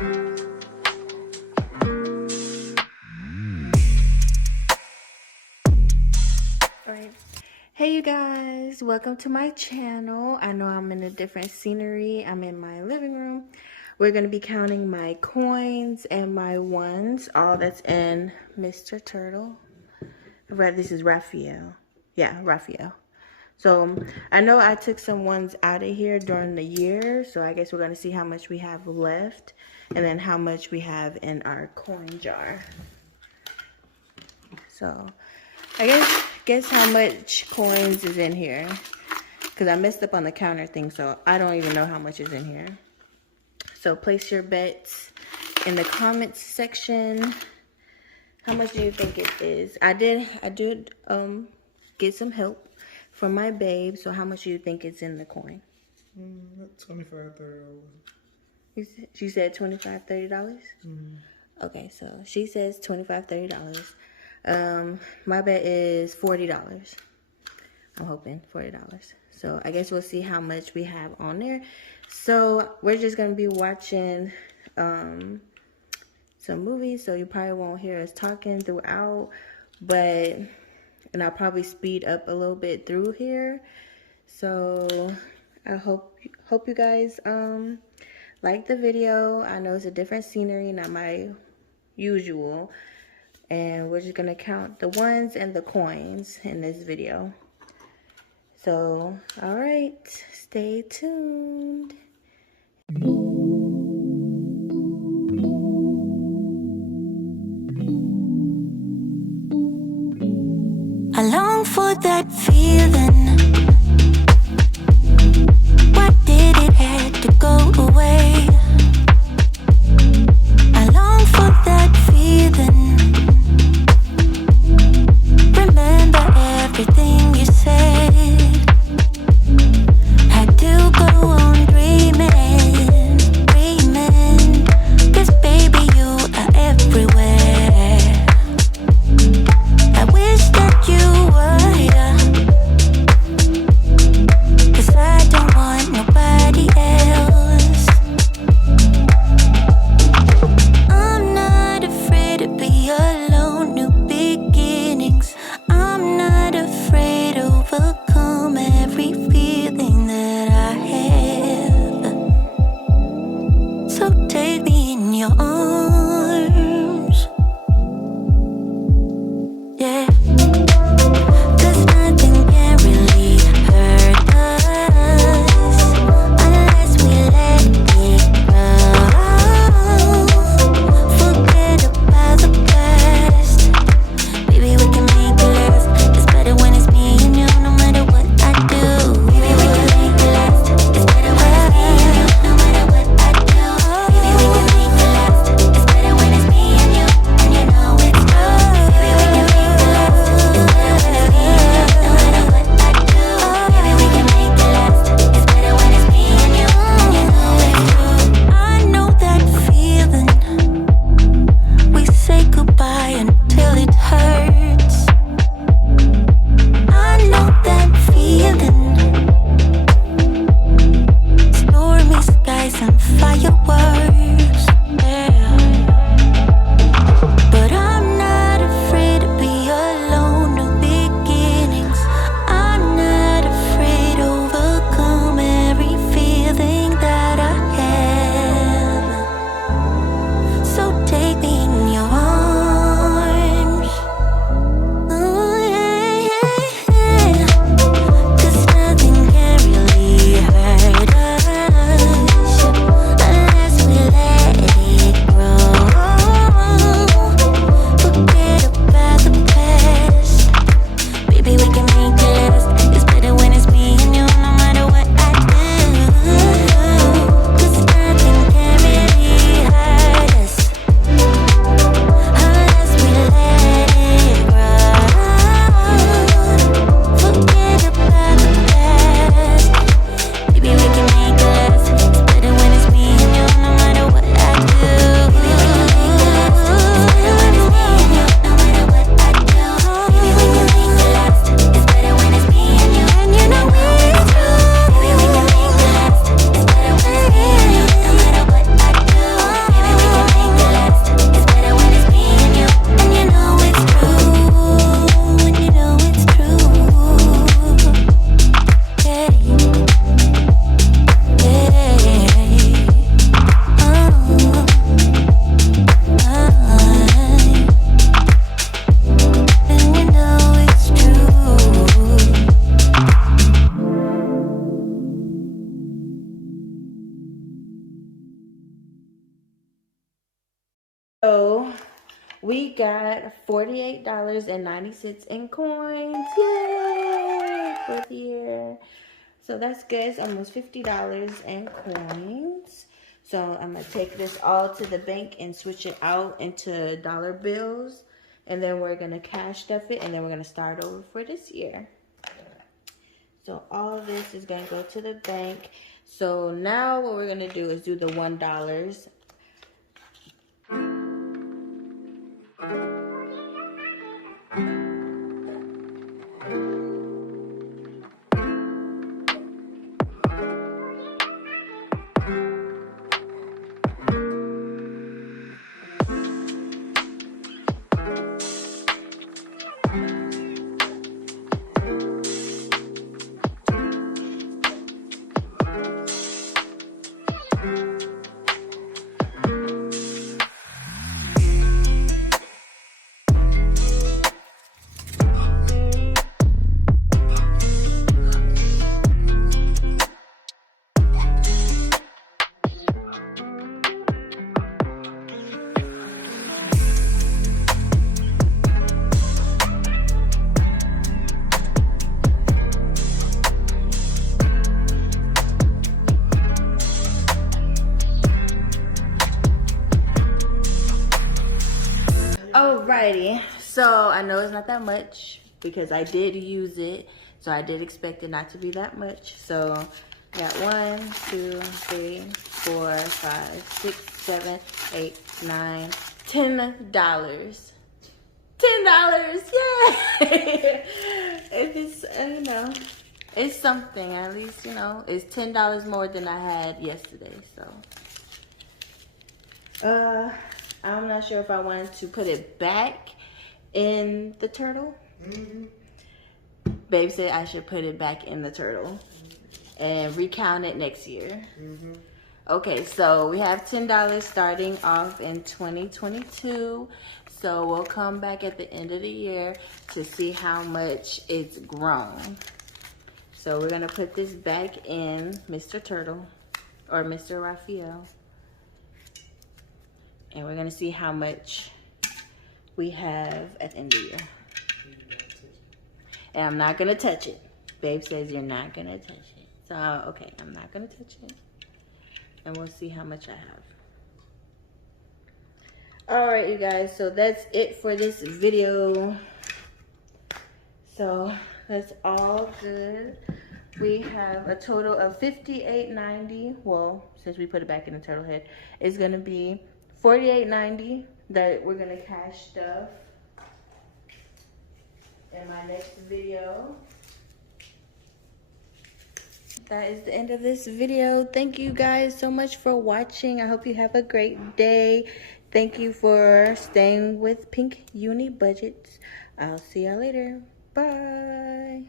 Alright. Hey you guys, welcome to my channel. I know I'm in a different scenery. I'm in my living room. We're going to be counting my coins and my ones. All that's in Mr. Turtle. This is Raphael. Yeah, Raphael. So I know I took some ones out of here during the year. So I guess we're going to see how much we have left. And then how much we have in our coin jar. So I guess how much coins is in here. Because I messed up on the counter thing. So I don't even know how much is in here. So place your bets in the comments section. How much do you think it is? I did get some help from my babe. So how much do you think is in the coin? $25, $30. She said $25, $30? Mm-hmm. Okay, so she says $25, $30. My bet is $40. I'm hoping $40. So I guess we'll see how much we have on there. So we're just gonna be watching some movies. So you probably won't hear us talking throughout, and I'll probably speed up a little bit through here. So I hope you guys like the video. I know it's a different scenery, not my usual. And we're just gonna count the ones and the coins in this video. So, all right, stay tuned. I long for that feeling. Why did it have to go away? I long for that feeling. Remember everything you said. Had to go on dreaming, dreaming. 'Cause baby you are everywhere. I wish that you were here. 'Cause I don't want nobody else. I'm not afraid to be alone, new beginnings. I'm not afraid to overcome every feeling that I have. So take me in your arms, yeah. 'Cause nothing can really hurt us unless we let it go. Forget about the past. Baby, we can make it last. It's better when it's me and you, no matter what I do. Baby, we can make it last. It's better when it's me and you, no matter what I do. Baby, we can make it last. It's better when it's me and you know it's true. Baby, we can make it last. It's better when it's me and you, no matter what I do. Baby, we can make it last. It's better when it's me and you know it's true. I know that feeling. We say goodbye until it hurts. I know that feeling. Stormy skies and fireworks, yeah. But I'm not afraid to be alone, new beginnings. I'm not afraid to overcome every feeling that I have. So take me in your arms. Oh, yeah, yeah, yeah. 'Cause nothing can really hurt us unless we let So we got $48.90 in coins. Yay! For the year. So that's good. It's almost $50 in coins. So I'm going to take this all to the bank and switch it out into dollar bills. And then we're going to cash stuff it. And then we're going to start over for this year. So all of this is going to go to the bank. So now what we're going to do is do the $1. Alrighty, so I know it's not that much because I did use it, so I did expect it not to be that much. So I got 1, 2, 3, 4, 5, 6, 7, 8, 9, $10. $10, yay! It's you know, it's something. At least it's $10 more than I had yesterday. So I'm not sure if I wanted to put it back in the turtle. Babe said I should put it back in the turtle and recount it next year. Okay, so we have $10 starting off in 2022. So we'll come back at the end of the year to see how much it's grown. So we're going to put this back in Mr. Turtle or Mr. Raphael. And we're going to see how much we have at the end of the year. And I'm not going to touch it. Babe says you're not going to touch it. So, okay, I'm not going to touch it. And we'll see how much I have. Alright, you guys. So, that's it for this video. So, that's all good. We have a total of $58.90. Well, since we put it back in the turtle head, it's going to be $48.90 that we're going to cash stuff in my next video. That is the end of this video. Thank you guys so much for watching. I hope you have a great day. Thank you for staying with Pink-UniBudgetz. I'll see y'all later. Bye.